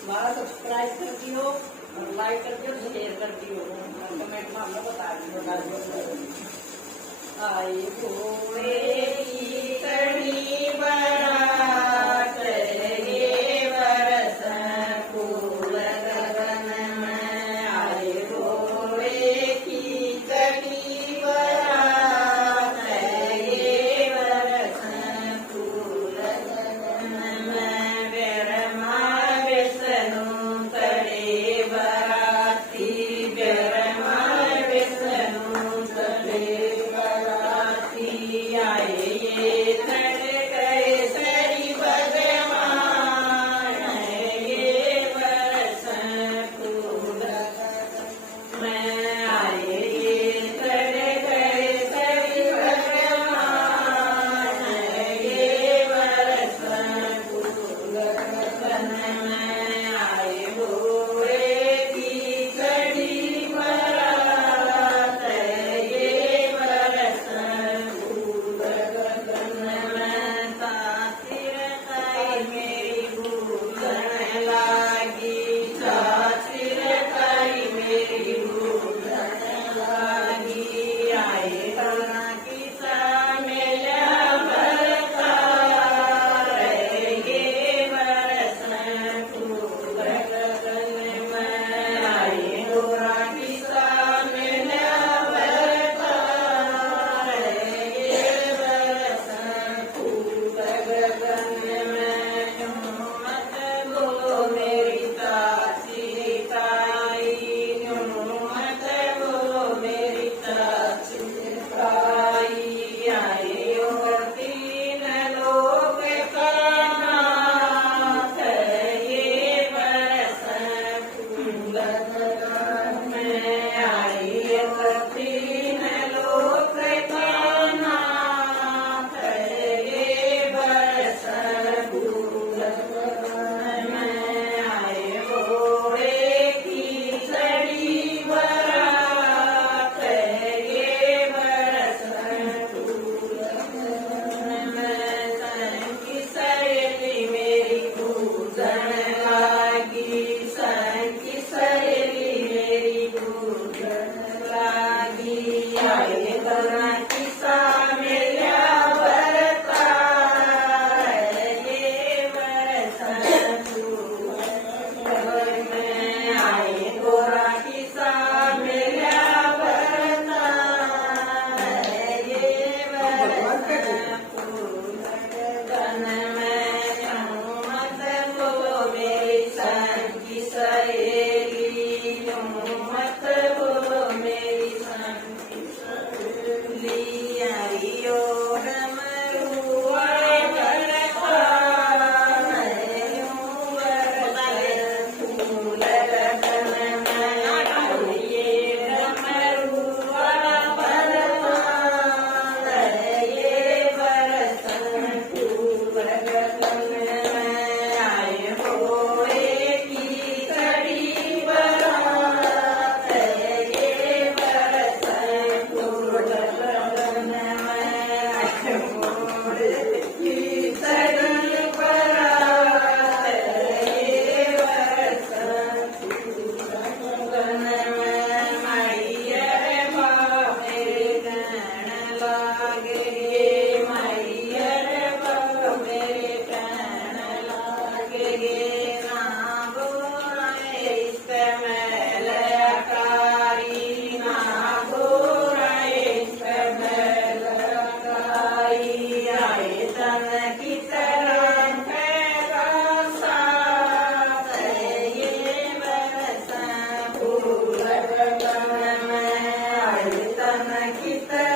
हमारा सब्सक्राइब कर दियो और लाइक कर दियो, शेयर कर दियो और कमेंट में हमको बता दियो। आई घोड़े की कड़ी बारात ये बरस फूल गगन में। आई घोड़े की कड़ी बारात ये बरस फूल गगन में। बेरमा विष्णु तड़े बराती, बेरमा विष्णु तड़े आए ये तड़ गए सरी भगवान ये बरस फूल में। आए ये तड़ गए सरी भगवान ये बरस फूल में। आए घोड़े की कड़ी बारात ये बरस मेरी भूलन लागी, सासिर ताई मेरी भूलन लागी। आए तना की सामेला बरकार ये बरस फूल गगन में। आए गोरा की सामेला बरकार ये बरस फूल गगन में। मत बोलो मेरी सासी ताई, मत बोलो मेरी सासी ताई। आए और तीन लोग का नाथ ये बरस फूल गगन में। आए और तीन लोग का नाथ ये बरस फूल गगन में। आए घोड़े की सड़ी बारात ये बरस फूल गगन में। सन की सहेली मेरी पूजन लागी, सन की सहेली मेरी पूजन लागी। आए तना की सामेल्या बरतार ये बरस फूल गगन में। आए गोरा की सामेल्या बरतार ये बरस फूल गगन में। मत बोलो मेरी सन की सहेली, मत बोलो मेरी सन की सहेली। आइयो डमरुआ बरतार यूं बरस फूल गगन में। आइए डमरुआ बरतार ये बरस फूल गगन में। आए घोड़े की कड़ी बारात ये बरस फूल गगन में। आए घोड़े की कड़ी बारात ये बरस फूल गगन में। मैयर बाबे कहन लागे, मैयर बाबे कहन लागे। ना गोराए इस्तेमाल अकारी, ना गोराए इस्तेमाल अकारी। आए तन की तरह पैदा साथ ये बरस फूल गगन में। आए तन की तरह